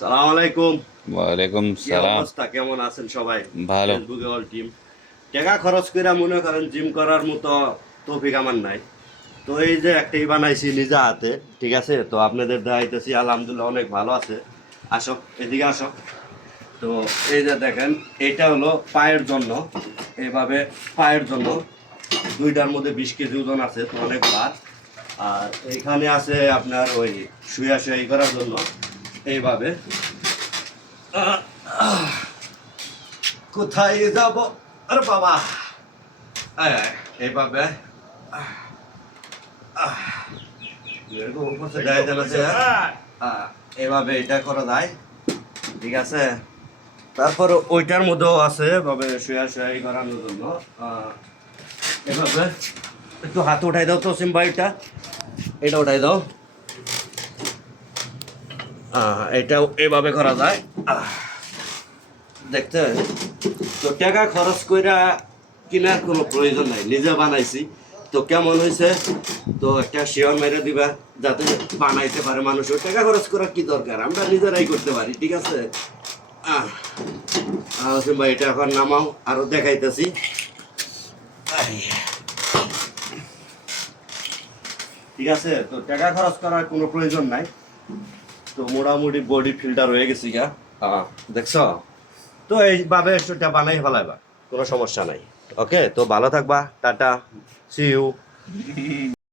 সালাম আলাইকুম। ওয়ালাইকুম কি সালাম। অবস্থা, কেমন আছেন সবাই? ভালো। ফেসবুকে অল টিম টাকা খরচ করে মনে করেন জিম করার মতো তৌফিক আমার নাই। তো এই যে একটাই বানাইছি নিজে হাতে, ঠিক আছে? তো আপনাদের দেখাইতেছি, আলহামদুলিল্লাহ অনেক ভালো আছে। আসো, এদিকে আসো। তো এই যে দেখেন, এটা হলো পায়ের জন্য। এইভাবে পায়ের জন্য দুইটার মধ্যে 20 কেজি ওজন আছে, তো অনেক ভার। আর এইখানে আছে আপনার ওই শুয়া শুয়া করার জন্য এইভাবে। কোথায় যাব? আরে বাবা, এইভাবে এরকম উপরে দেয় দেন আছে। এইভাবে এটা করা যায়, ঠিক আছে? তারপর ওইটার মধ্যেও আছে ভাবে শুয়া শুয়া করানোর জন্য। এভাবে একটু হাত উঠাই দাও তো সিম্বা, এটা উঠাই দাও। এটাও এভাবে করা যায়। দেখতে তো টাকা খরচ কইরা কেনার কোনো প্রয়োজন নাই, নিজে বানাইছি। তো কেমন হয়েছে তো একটা শেয়ার মেরে দিবা, যাতে বানাইতে পারে মানুষ। টাকা খরচ করার কি দরকার, আমরা নিজেরাই করতে পারি, ঠিক আছে? ভাই এটা এখন নামাও, আরো দেখাইতেছি। ঠিক আছে, তো টাকা খরচ করার কোনো প্রয়োজন নাই। তো মোটামুটি বডি ফিল্টার হয়ে গেছি গা। দেখছ? তো এইভাবে সেটা বানাই ফেলাইবা, কোনো সমস্যা নাই। ওকে, তো ভালো থাকবা। Tata, see you.